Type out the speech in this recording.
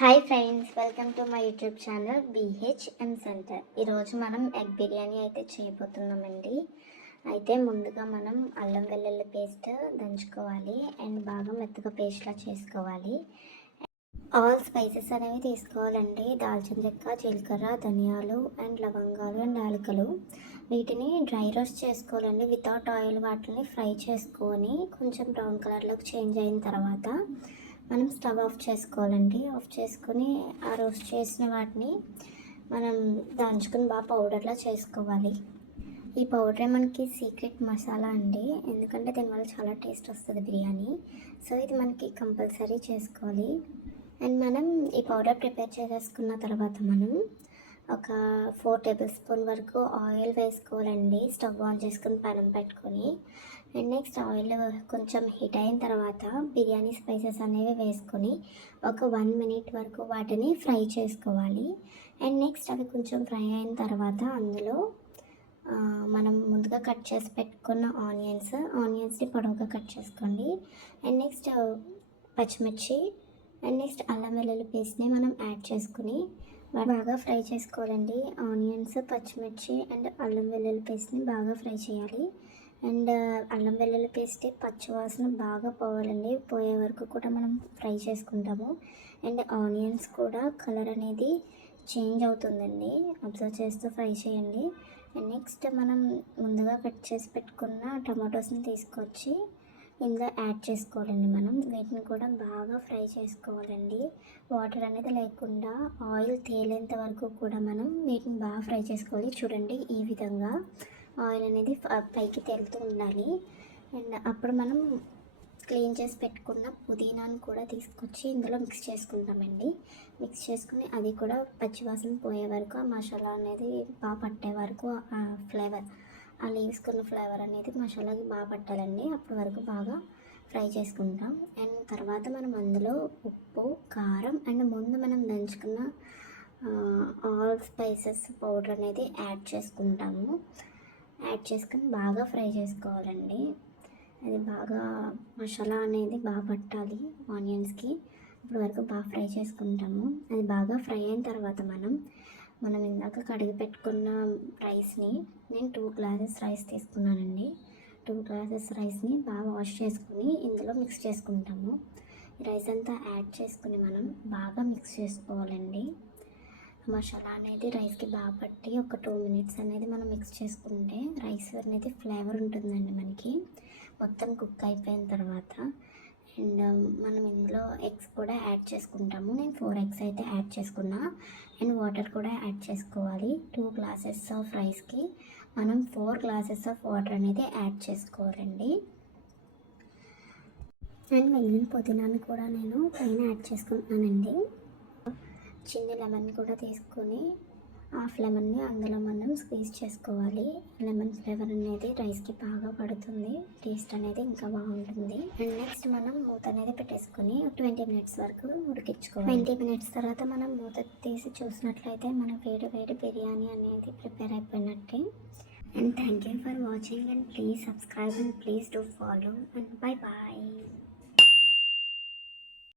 Hi friends welcome to my YouTube channel BHM center ఈరోజు మనం egg biryani అయితే చేయబోతున్నామండి. అయితే ముందుగా మనం అల్లం వెల్లుల్లి పేస్ట్ దంచుకోవాలి అండ్ బాగా మెత్తగా పేస్ట్లా చేసుకోవాలి. ఆల్ స్పైసెస్ అనేవి తీసుకోవాలండి. దాల్చిన చెక్క జీలకర్ర ధనియాలు అండ్ లవంగాలు అండ్ యాలకులు. వీటిని డ్రై రోస్ట్ చేసుకోవాలండి. వితౌట్ ఆయిల్ వాటిని ఫ్రై చేసుకొని కొంచెం బ్రౌన్ కలర్లోకి చేంజ్ అయిన తర్వాత మనం స్టవ్ ఆఫ్ చేసుకోవాలండి. ఆఫ్ చేసుకొని ఆ రోస్ట్ చేసిన వాటిని మనం దంచుకుని బాగా పౌడర్లా చేసుకోవాలి. ఈ పౌడరే మనకి సీక్రెట్ మసాలా అండి. ఎందుకంటే దీనివల్ల చాలా టేస్ట్ వస్తుంది బిర్యానీ. సో ఇది మనకి కంపల్సరీ చేసుకోవాలి. అండ్ మనం ఈ పౌడర్ ప్రిపేర్ చేసేసుకున్న తర్వాత మనం ఒక ఫోర్ టేబుల్ స్పూన్ వరకు ఆయిల్ వేసుకోవాలండి. స్టవ్ ఆన్ చేసుకుని పనం పెట్టుకొని. అండ్ నెక్స్ట్ ఆయిల్ కొంచెం హీట్ అయిన తర్వాత బిర్యానీ స్పైసెస్ అనేవి వేసుకొని ఒక వన్ మినిట్ వరకు వాటిని ఫ్రై చేసుకోవాలి. అండ్ నెక్స్ట్ అవి కొంచెం ఫ్రై అయిన తర్వాత అందులో మనం ముందుగా కట్ చేసి పెట్టుకున్న ఆనియన్స్ ఆనియన్స్ని పొడవుగా కట్ చేసుకోండి. అండ్ నెక్స్ట్ పచ్చిమిర్చి అండ్ నెక్స్ట్ అల్లం వెల్లుల్లి పేస్ట్ని మనం యాడ్ చేసుకుని బాగా ఫ్రై చేసుకోవాలండి. ఆనియన్స్ పచ్చిమిర్చి అండ్ అల్లం వెల్లుల్లి పేస్ట్ని బాగా ఫ్రై చేయాలి. అండ్ అల్లం వెల్లుల్లి పేస్ట్ పచ్చివాసన బాగా పోవాలండి. పోయే వరకు కూడా మనం ఫ్రై చేసుకుంటాము. అండ్ ఆనియన్స్ కూడా కలర్ అనేది చేంజ్ అవుతుందండి. అబ్జర్వ్ చేస్తూ ఫ్రై చేయండి. అండ్ నెక్స్ట్ మనం ముందుగా కట్ చేసి పెట్టుకున్న టమాటోస్ని తీసుకొచ్చి ఇందులో యాడ్ చేసుకోవాలండి మనం. వీటిని కూడా బాగా ఫ్రై చేసుకోవాలండి. వాటర్ అనేది లేకుండా ఆయిల్ తేలేంత వరకు కూడా మనం వీటిని బాగా ఫ్రై చేసుకోవాలి. చూడండి ఈ విధంగా ఆయిల్ అనేది పైకి తేలుతూ ఉండాలి. అండ్ అప్పుడు మనం క్లీన్ చేసి పెట్టుకున్న పుదీనాను కూడా తీసుకొచ్చి ఇందులో మిక్స్ చేసుకుంటామండి. మిక్స్ చేసుకుని అది కూడా పచ్చివాసన పోయే వరకు ఆ మసాలా అనేది బాగా పట్టే వరకు ఆ ఫ్లేవర్ ఆ లేసుకున్న ఫ్లేవర్ అనేది మసాలాకి బాగా పట్టాలండి. అప్పటి వరకు బాగా ఫ్రై చేసుకుంటాం. అండ్ తర్వాత మనం అందులో ఉప్పు కారం అండ్ ముందు మనం దంచుకున్న ఆల్ స్పైసెస్ పౌడర్ అనేది యాడ్ చేసుకుంటాము. యాడ్ చేసుకుని బాగా ఫ్రై చేసుకోవాలండి. అది బాగా మసాలా అనేది బాగా పట్టాలి ఆనియన్స్కి ఇప్పుడు వరకు బాగా ఫ్రై చేసుకుంటాము. అది బాగా ఫ్రై అయిన తర్వాత మనం మనం ఇందాక కడిగి పెట్టుకున్న రైస్ని నేను టూ గ్లాసెస్ రైస్ తీసుకున్నానండి. టూ గ్లాసెస్ రైస్ని బాగా వాష్ చేసుకుని ఇందులో మిక్స్ చేసుకుంటాము. రైస్ అంతా యాడ్ చేసుకుని మనం బాగా మిక్స్ చేసుకోవాలండి. మసాలా అనేది రైస్కి బాగా పట్టి ఒక టూ మినిట్స్ అనేది మనం మిక్స్ చేసుకుంటే రైస్ అనేది ఫ్లేవర్ ఉంటుందండి మనకి. మొత్తం కుక్ అయిపోయిన తర్వాత అండ్ మనం ఇందులో ఎగ్స్ కూడా యాడ్ చేసుకుంటాము. నేను ఫోర్ ఎగ్స్ అయితే యాడ్ చేసుకున్నా. అండ్ వాటర్ కూడా యాడ్ చేసుకోవాలి. టూ గ్లాసెస్ ఆఫ్ రైస్కి మనం ఫోర్ గ్లాసెస్ ఆఫ్ వాటర్ అనేది యాడ్ చేసుకోవాలండి. అండ్ మిగిలిన పుదీనాను కూడా నేను పైన యాడ్ చేసుకుంటున్నానండి. చిన్న లెమన్ కూడా తీసుకొని హాఫ్ లెమన్ని అందులో మనం స్క్వీజ్ చేసుకోవాలి. లెమన్ ఫ్లేవర్ అనేది రైస్కి బాగా పడుతుంది. టేస్ట్ అనేది ఇంకా బాగుంటుంది. అండ్ నెక్స్ట్ మనం మూత అనేది పెట్టేసుకొని ట్వంటీ మినిట్స్ వరకు ఉడికించుకోవాలి. ట్వంటీ మినిట్స్ తర్వాత మనం మూత తీసి చూసినట్లయితే మన వేడి వేడి బిర్యానీ అనేది ప్రిపేర్ అయిపోయినట్టే. And thank you for watching and please subscribe and please do follow and bye bye.